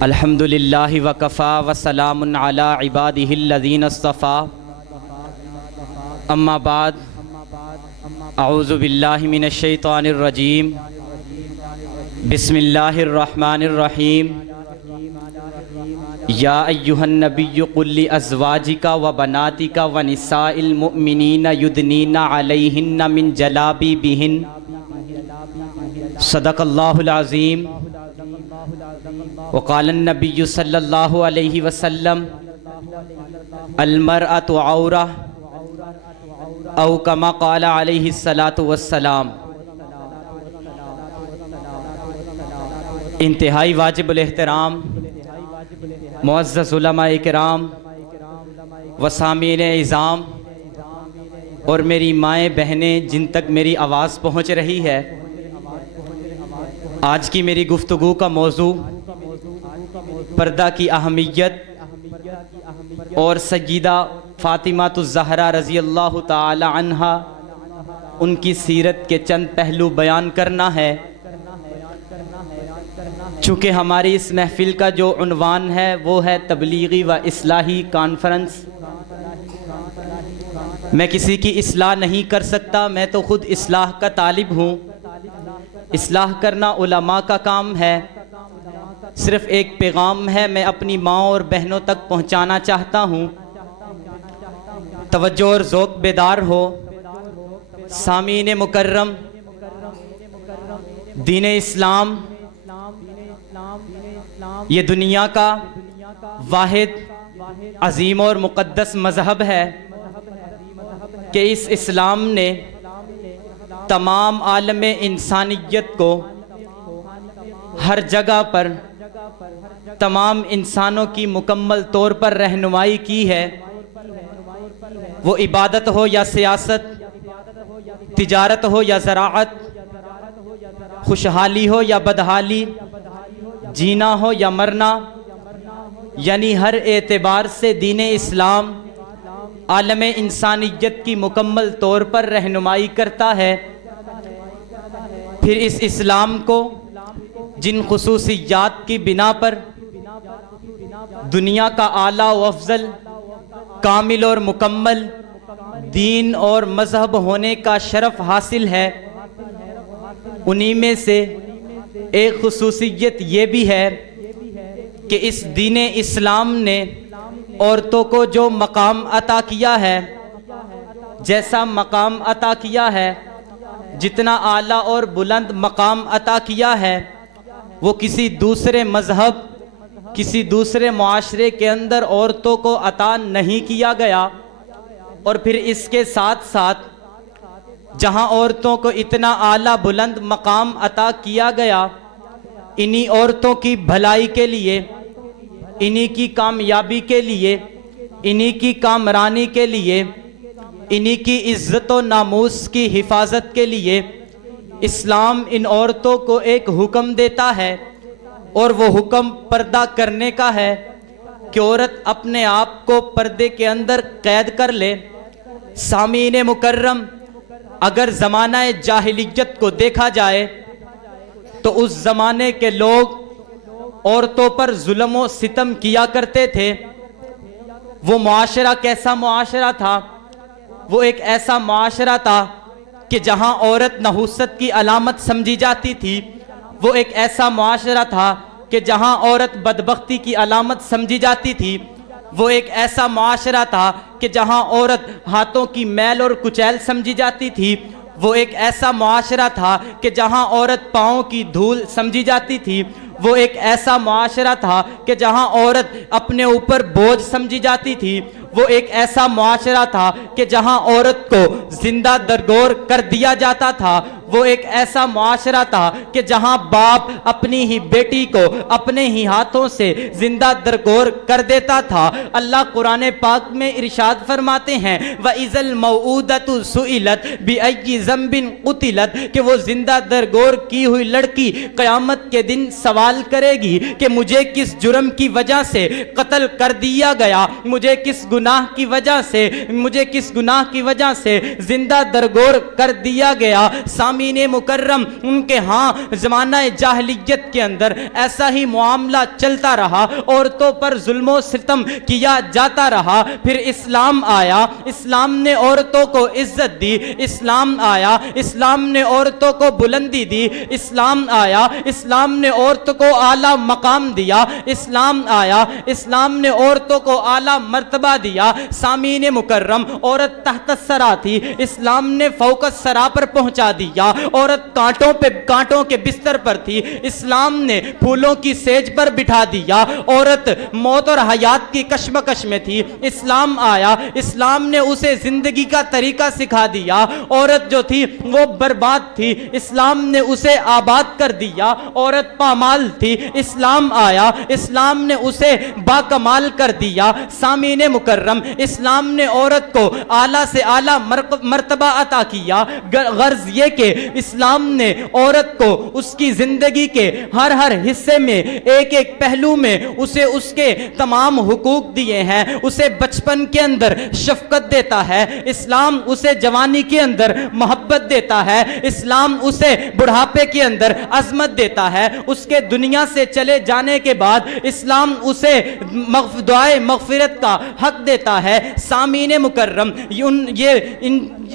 الحمدللہ وکفا وسلام علی عبادہ الذین اصطفى اما بعد اعوذ باللہ من الشیطان الرجیم بسم اللہ الرحمن الرحیم یا ایہا النبی قل لازواجک وبناتک ونساء المؤمنین یدنین علیہن من جلابیبہن صدق اللہ العظیم وقال النبی صلی اللہ علیہ وسلم المرأة عورہ او کما قال علیہ السلام. انتہائی واجب الاحترام معزز علماء کرام وسامعین اعظام اور میری مائیں بہنیں جن تک میری آواز پہنچ رہی ہے، آج کی میری گفتگو کا موضوع پردہ کی اہمیت اور سیدہ فاطمہ الزہرا رضی اللہ تعالی عنہا ان کی سیرت کے چند پہلو بیان کرنا ہے. چونکہ ہماری اس محفل کا جو عنوان ہے وہ ہے تبلیغی و اصلاحی کانفرنس. میں کسی کی اصلاح نہیں کر سکتا، میں تو خود اصلاح کا طالب ہوں. اصلاح کرنا علماء کا کام ہے. صرف ایک پیغام ہے میں اپنی ماں اور بہنوں تک پہنچانا چاہتا ہوں. توجہ اور ذوق بیدار ہو. سامعین مکرم، دین اسلام یہ دنیا کا واحد عظیم اور مقدس مذہب ہے کہ اس اسلام نے تمام عالم انسانیت کو ہر جگہ پر تمام انسانوں کی مکمل طور پر رہنمائی کی ہے. وہ عبادت ہو یا سیاست، تجارت ہو یا زراعت، خوشحالی ہو یا بدحالی، جینا ہو یا مرنا، یعنی ہر اعتبار سے دین اسلام عالم انسانیت کی مکمل طور پر رہنمائی کرتا ہے. پھر اس اسلام کو جن خصوصیات کی بنا پر دنیا کا اعلیٰ و افضل، کامل اور مکمل دین اور مذہب ہونے کا شرف حاصل ہے، انہی میں سے ایک خصوصیت یہ بھی ہے کہ اس دین اسلام نے عورتوں کو جو مقام عطا کیا ہے، جیسا مقام عطا کیا ہے، جتنا اعلیٰ اور بلند مقام عطا کیا ہے، وہ کسی دوسرے مذہب، کسی دوسرے معاشرے کے اندر عورتوں کو عطا نہیں کیا گیا. اور پھر اس کے ساتھ ساتھ جہاں عورتوں کو اتنا اعلیٰ بلند مقام عطا کیا گیا، انہی عورتوں کی بھلائی کے لیے، انہی کی کامیابی کے لیے، انہی کی کامرانی کے لیے، انہی کی عزت و ناموس کی حفاظت کے لیے اسلام ان عورتوں کو ایک حکم دیتا ہے، اور وہ حکم پردہ کرنے کا ہے کہ عورت اپنے آپ کو پردے کے اندر قید کر لے. سامعین مکرم، اگر زمانہ جاہلیت کو دیکھا جائے تو اس زمانے کے لوگ عورتوں پر ظلم و ستم کیا کرتے تھے. وہ معاشرہ کیسا معاشرہ تھا؟ وہ ایک ایسا معاشرہ تھا کہ جہاں عورت نحوست کی علامت سمجھی جاتی تھی. وہ ایک ایسا معاشرہ تھا کہ جہاں عورت بدبختی کی علامت سمجھی جاتی تھی. وہ ایک ایسا معاشرہ تھا کہ جہاں عورت ہاتھوں کی میل اور کچیل سمجھی جاتی تھی. وہ ایک ایسا معاشرہ تھا کہ جہاں عورت پاؤں کی دھول سمجھی جاتی تھی. وہ ایک ایسا معاشرہ تھا کہ جہاں عورت اپنے اوپر بوجھ سمجھی جاتی تھی. وہ ایک ایسا معاشرہ تھا کہ جہاں عورت کو زندہ درگور کر دیا جاتا تھا. وہ ایک ایسا معاشرہ تھا کہ جہاں باپ اپنی ہی بیٹی کو اپنے ہی ہاتھوں سے زندہ درگور کر دیتا تھا. اللہ قرآن پاک میں ارشاد فرماتے ہیں وَإِذَا الْمَوْعُودَةُ سُئِلَتْ بِأَيِّ ذَنبٍ قُتِلَتْ، کہ وہ زندہ درگور کی ہوئی لڑکی قیامت کے دن سوال کرے گی کہ مجھے کس جرم کی وجہ سے قتل کر دیا گیا، مجھے کس گناہ کی وجہ سے زندہ درگور کر دیا گیا. سامعین سامعین مکرم ان کے ہاں زمانہ جاہلیت کے اندر ایسا ہی معاملہ چلتا رہا، عورتوں پر ظلم و ستم کیا جاتا رہا۔ پھر اسلام آیا، اسلام نے عورتوں کو عزت دی، اسلام آیا، اسلام نے عورتوں کو بلندی دی، اسلام آیا، اسلام نے عورتوں کو اعلیٰ مقام دیا، اسلام آیا، اسلام نے عورتوں کو اعلیٰ مرتبہ دیا۔ سامعین مکرم، عورت تحت الثری تھی، اسلام نے فوق الثری پر پہنچا دیا۔ عورت کانٹوں کے بستر پر تھی، اسلام نے پھولوں کی سیج پر بٹھا دیا۔ عورت موت اور حیات کی کشمکش میں تھی، اسلام آیا، اسلام نے اسے زندگی کا طریقہ سکھا دیا۔ عورت جو تھی وہ برباد تھی، اسلام نے اسے آباد کر دیا۔ عورت پامال تھی، اسلام آیا، اسلام نے اسے باکمال کر دیا۔ سامعین مکرم، اسلام نے عورت کو اعلیٰ سے اعلیٰ مرتبہ عطا کیا۔ غرض یہ کہ اسلام نے عورت کو اس کی زندگی کے ہر حصے میں، ایک ایک پہلو میں اسے اس کے تمام حقوق دیے ہیں۔ اسے بچپن کے اندر شفقت دیتا ہے، اسلام اسے جوانی کے اندر محبت دیتا ہے، اسلام اسے بڑھاپے کے اندر عظمت دیتا ہے، اس کے دنیا سے چلے جانے کے بعد اسلام اسے دعائے مغفرت کا حق دیتا ہے۔ سامعین مکرم،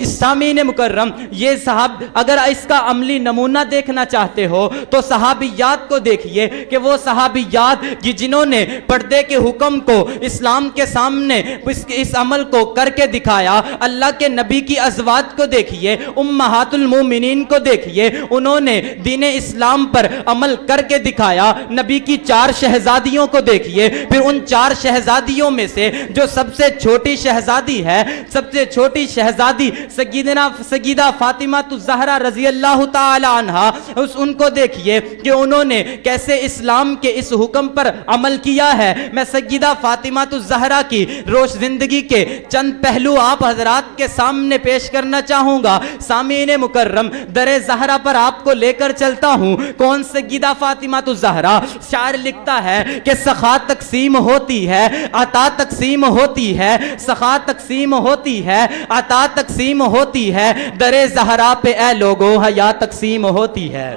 سامعین مکرم، یہ صحاب اگر اس کا عملی نمونہ دیکھنا چاہتے ہو تو صحابیات کو دیکھیے کہ وہ صحابیات جنہوں نے پردے کے حکم کو اسلام کے سامنے اس عمل کو کر کے دکھایا۔ اللہ کے نبی کی ازواج کو دیکھیے، امہات المومنین کو دیکھیے، انہوں نے دین اسلام پر عمل کر کے دکھایا۔ نبی کی 4 شہزادیوں کو دیکھیے، پھر ان 4 شہزادیوں میں سے جو سب سے چھوٹی شہزادی ہے، سب سے چھوٹی شہزادی سیدہ فاطمہ الزہرا رضی اللہ تعالی عنہا، ان کو دیکھیے کہ انہوں نے کیسے اسلام کے اس حکم پر عمل کیا ہے۔ میں سیدہ فاطمہ الزہرا کی روش زندگی کے چند پہلو آپ حضرات کے سامنے پیش کرنا چاہوں گا۔ سامعین مکرم، در زہرا پر آپ کو لے کر چلتا ہوں۔ کون سیدہ فاطمہ الزہرا؟ شاعر لکھتا ہے کہ سخا تقسیم ہوتی ہے، عطا تقسیم ہوتی ہے، سخا تقسیم ہوتی ہے، عطا تقسیم ہوتی ہے، در زہرا پہ اے لوگو حیا تقسیم ہوتی ہے۔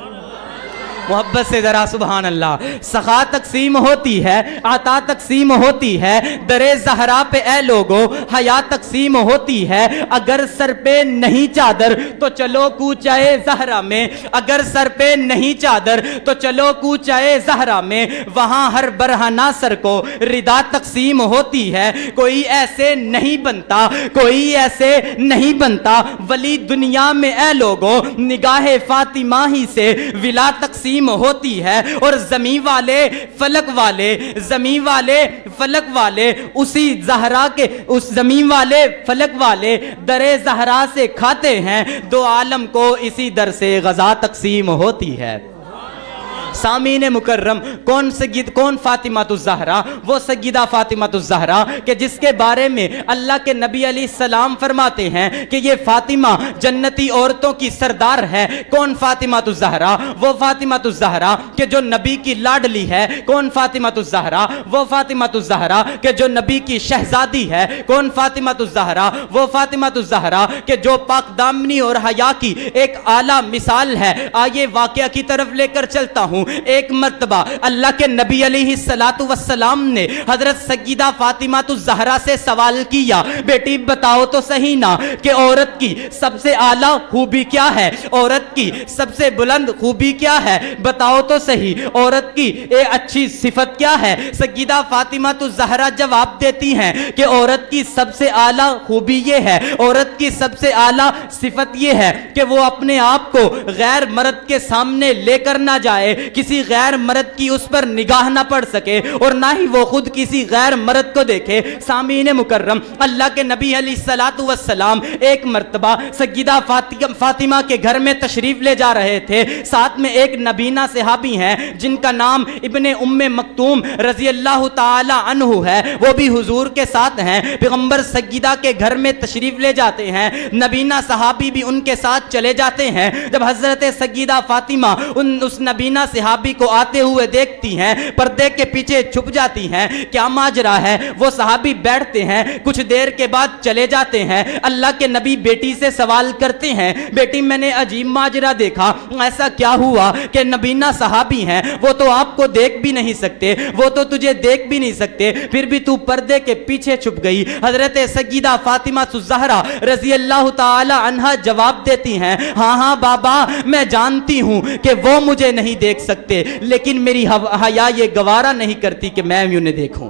محبت سے ذرا سبحان اللہ۔ سخا تقسیم ہوتی ہے، عطا تقسیم ہوتی ہے، در زہرا پہ اے لوگو حیا تقسیم ہوتی ہے۔ اگر سر پہ نہیں چادر تو چلو کوچے زہرا میں، اگر سر پہ نہیں چادر تو چلو کوچے زہرا میں، وہاں ہر برہنہ سر کو ردا تقسیم ہوتی ہے۔ کوئی ایسے نہیں بنتا، کوئی ایسے نہیں بنتا ولی دنیا میں اے لوگو، نگاہ فاطمہ ہی سے ولا تقسیم ہوتی ہے۔ اور زمین والے فلک والے، زمین والے فلک والے اسی زہرا کے، اس زمین والے فلک والے در زہرا سے کھاتے ہیں، دو عالم کو اسی در سے غذا تقسیم ہوتی ہے۔ سامعین مکرم، کون فاطمہ الزہرا؟ وہ سیدہ فاطمہ الزہرا کہ جس کے بارے میں اللہ کے نبی علیہ السلام فرماتے ہیں کہ یہ فاطمہ جنتی عورتوں کی سردار ہے۔ کون فاطمہ الزہرا؟ وہ فاطمہ الزہرا کہ جو نبی کی لاڈلی ہے۔ کون فاطمہ الزہرا؟ وہ فاطمہ الزہرا کہ جو نبی کی شہزادی ہے۔ کون فاطمہ الزہرا؟ وہ فاطمہ الزہرا کہ جو پاک دامنی اور حیا کی ایک اعلیٰ مثال ہے۔ آئیے واقعہ کی طرف لے کر چلتا ہوں۔ ایک مرتبہ اللہ کے نبی علیہ السلام نے حضرت سیدہ فاطمہ الزہرا سے سوال کیا، بیٹی بتاؤ تو صحیح نا کہ عورت کی سب سے اعلیٰ خوبی کیا ہے، عورت کی سب سے بلند خوبی کیا ہے، بتاؤ تو صحیح عورت کی اچھی صفت کیا ہے۔ سیدہ فاطمہ الزہرا جواب دیتی ہیں کہ عورت کی سب سے اعلیٰ خوبی یہ ہے، عورت کی سب سے اعلیٰ صفت یہ ہے کہ وہ اپنے آپ کو غیر مرد کے سامنے لے کر نہ جائے، کسی غیر مرد کی اس پر نگاہ نہ پڑ سکے، اور نہ ہی وہ خود کسی غیر مرد کو دیکھے۔ سامعین مکرم، اللہ کے نبی علیہ السلام ایک مرتبہ سیدہ فاطمہ کے گھر میں تشریف لے جا رہے تھے۔ ساتھ میں ایک نبینہ صحابی ہیں جن کا نام ابن ام مکتوم رضی اللہ تعالی عنہ ہے، وہ بھی حضور کے ساتھ ہیں۔ پیغمبر سیدہ کے گھر میں تشریف لے جاتے ہیں، نبینہ صحابی بھی ان کے ساتھ چلے جاتے ہیں۔ جب حضرت سیدہ فاطمہ اس نبینہ صحابی کو آتے ہوئے دیکھتی ہیں، پردے کے پیچھے چھپ جاتی ہیں، کیا ماجرا ہے؟ وہ صحابی بیٹھتے ہیں، کچھ دیر کے بعد چلے جاتے ہیں۔ اللہ کے نبی بیٹی سے سوال کرتے ہیں، بیٹی میں نے عجیب ماجرا دیکھا، ایسا کیا ہوا کہ نبینہ صحابی ہیں، وہ تو آپ کو دیکھ بھی نہیں سکتے، وہ تو تجھے دیکھ بھی نہیں سکتے، پھر بھی تو پردے کے پیچھے چھپ گئی؟ حضرت سیدہ فاطمہ الزہرا رضی اللہ تعالی عنہا جواب دیتی ہیں، ہاں ہاں بابا، میں جانتی ہوں کہ وہ مجھے نہیں دیکھ سکتے، لیکن میری حیا یہ گوارا نہیں کرتی کہ میں انہیں دیکھوں۔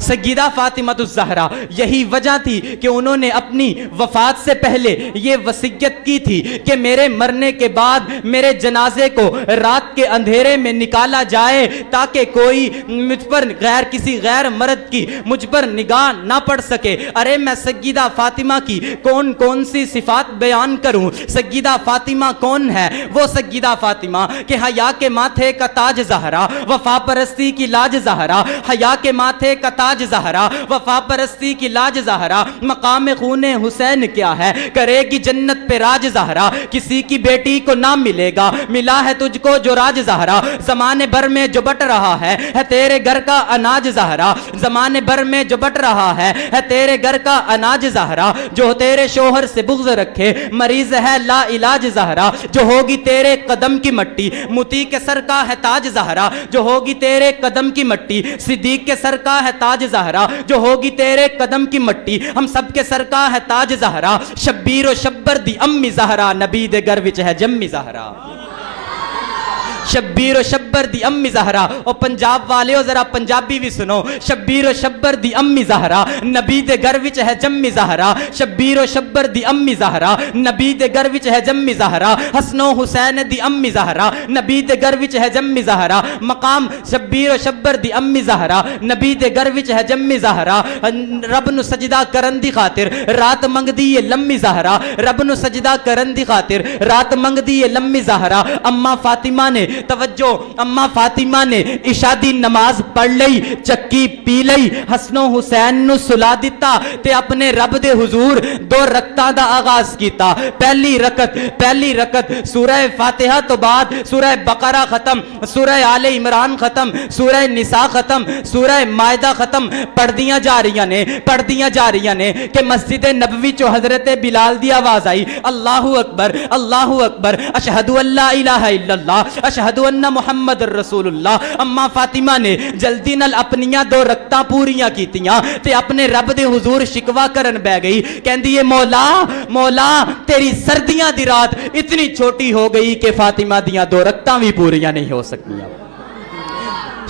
سیدہ فاطمہ الزہرا یہی وجہ تھی کہ انہوں نے اپنی وفات سے پہلے یہ وصیت کی تھی کہ میرے مرنے کے بعد میرے جنازے کو رات کے اندھیرے میں نکالا جائے تاکہ کوئی مجھ پر کسی غیر مرد کی مجھ پر نگاہ نہ پڑ سکے۔ ارے میں سیدہ فاطمہ کی کون کون سی صفات بیان کروں؟ سیدہ فاطمہ کون ہے؟ وہ سیدہ فاطمہ کہ حیا کے ماتھے کا تاج زہرا، وفا پرستی کی لاج زہرا، حیا کے ماتھے کا تاج زہرا، وفا پرستی کی لاج زہرا، مقام خون حسین کیا ہے، کرے گی جنت پہ راج زہرا، کسی کی بیٹی کو نہ ملے گا، ملا ہے تجھ کو جو راج زہرا، زمانے بھر میں جو بٹ رہا ہے تیرے گھر کا اناج زہرا، زمانے بھر میں جو بٹ رہا ہے تیرے گھر کا اناج زہرا، جو تیرے شوہر سے بغض رکھے مریض ہے لا علاج زہرا، جو ہوگی تیرے قدم کی مٹی موتی کے سر کا ہے تاج زہرا، جو ہوگی تیرے قدم کی مٹی صدیق کے سر کا ہے تاج زہرا، جو ہوگی تیرے قدم کی مٹی ہم سب کے سر کا ہے تاج زہرا، شبیر و شبر دی امی زہرا، نبی دے گھر وچ ہے جمی زہرا، شبیر و شبر دی امی زہرا۔ اور پنجاب والے ہو ذرا پنجابی بھی سنو، شبیر و شبر دی امی زہرا، نبی دے گھر وچ ہے جمی زہرا، شبیر و شبر دی امی زہرا، نبی دے گھر وچ ہے جمی زہرا، حسن و حسین دی امی زہرا، نبی دے گھر وچ ہے جمی زہرا، مقام شبیر و شبر دی امی زہرا، نبی دے گھر وچ ہے جمی زہرا، رب نو سجدہ کرن دی خاطر رات منگ دی یہ لمی زہرا، رب نو سجدہ کرن دی خاطر رات منگ دی یہ لمی زہرا۔ اما فاطمہ نے توجہ، اما فاطمہ نے عشاء دی نماز پڑھ لئی، چکی پی لئی، حسن و حسین نو سلا دیتا تے اپنے رب دے حضور دو رکعتاں دا آغاز کیتا۔ پہلی رکعت سورہ فاتحہ تو بعد سورہ بقرہ ختم، سورہ آل عمران ختم، سورہ نساء ختم، سورہ مائدہ ختم، پڑھدیاں جا رہیاں نے کہ مسجد نبوی چو حضرت بلال دی آواز آئی، اللہ اکبر اللہ اکبر، اشہدو ان لا الہ الا اللہ، اشہدو ان محمد رسول اللہ۔ اما فاطمہ نے جلدی نال اپنیاں دو رکعتاں پوریاں کیتیاں تے اپنے رب دے حضور شکوا کرن بہ گئی، کہندی ہے مولا تیری سردیاں دی رات اتنی چھوٹی ہو گئی کہ فاطمہ دیاں دو رکعتاں بھی پوریاں نہیں ہو سکتیاں۔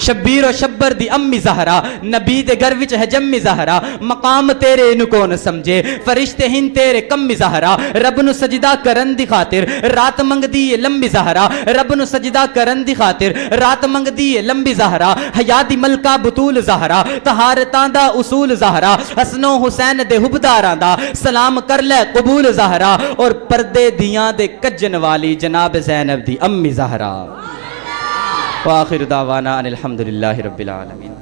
شبیر و شبر دی امی زہرا، نبی دے گھر وچ ہے جمی زہرا، مقام تیرے نو کون سمجھے، فرشتے ہن تیرے کمی زہرا، رب نو سجدہ کرن دی خاطر رات منگ دی یہ لمبی زہرا، رب نو سجدہ کرن دی خاطر رات منگ دی یہ لمبی زہرا، حیا دی ملکہ بطول زہرا، طہارتاں دا اصول زہرا، حسن و حسین دے حبداراں دا سلام کر لے قبول زہرا، اور پردے دیاں دے کجن والی جناب زینب دی امی زہرا۔ وآخر دعوانا ان الحمدللہ رب العالمین۔